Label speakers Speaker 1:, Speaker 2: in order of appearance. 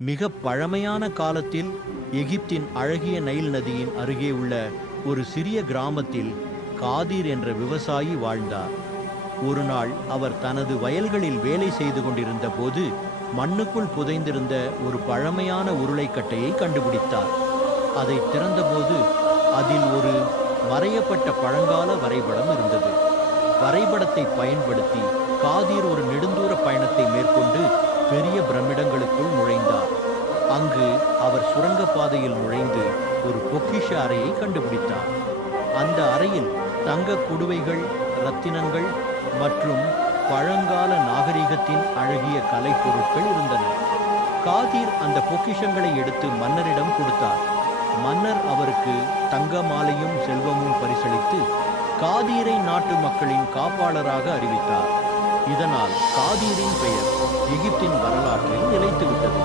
Speaker 1: மிக பழமையான காலத்தில் எகிப்தின் அழகிய நைல் நதியின் அருகே உள்ள ஒரு சிறிய கிராமத்தில் காதிர் என்ற விவசாயி வாழ்ந்தார். ஒரு நாள் அவர் தனது வயல்களில் வேலை செய்து கொண்டிருந்த போது மண்ணுக்குள் புதைந்திருந்த ஒரு பழமையான உருளைக்கட்டையை கண்டுபிடித்தார். அதை திறந்தபோது அதில் ஒரு வரையப்பட்ட பழங்கால வரைபடம் இருந்தது. வரைபடத்தை பயன்படுத்தி காதீர் ஒரு நெடுந்தூர பெரிய பிரமிடங்களுக்குள் நுழைந்தார். அங்கு அவர் சுரங்கப் பாதையில் நுழைந்து ஒரு பொக்கிஷ அறையை கண்டுபிடித்தார். அந்த அறையில் தங்க குடுவைகள் ரத்தினங்கள் மற்றும் பழங்கால நாகரிகத்தின் அழகிய கலைப்பொருட்கள் இருந்தன. காதீர் அந்த பொக்கிஷங்களை எடுத்து மன்னரிடம் கொடுத்தார். மன்னர் அவருக்கு தங்க மாலையும் செல்வமும் பரிசளித்து காதீரை நாட்டு மக்களின் காப்பாளராக அறிவித்தார். இதனால் காதீரின் பெயர் எகிப்தின் வரலாற்றில் நிலைத்துவிட்டது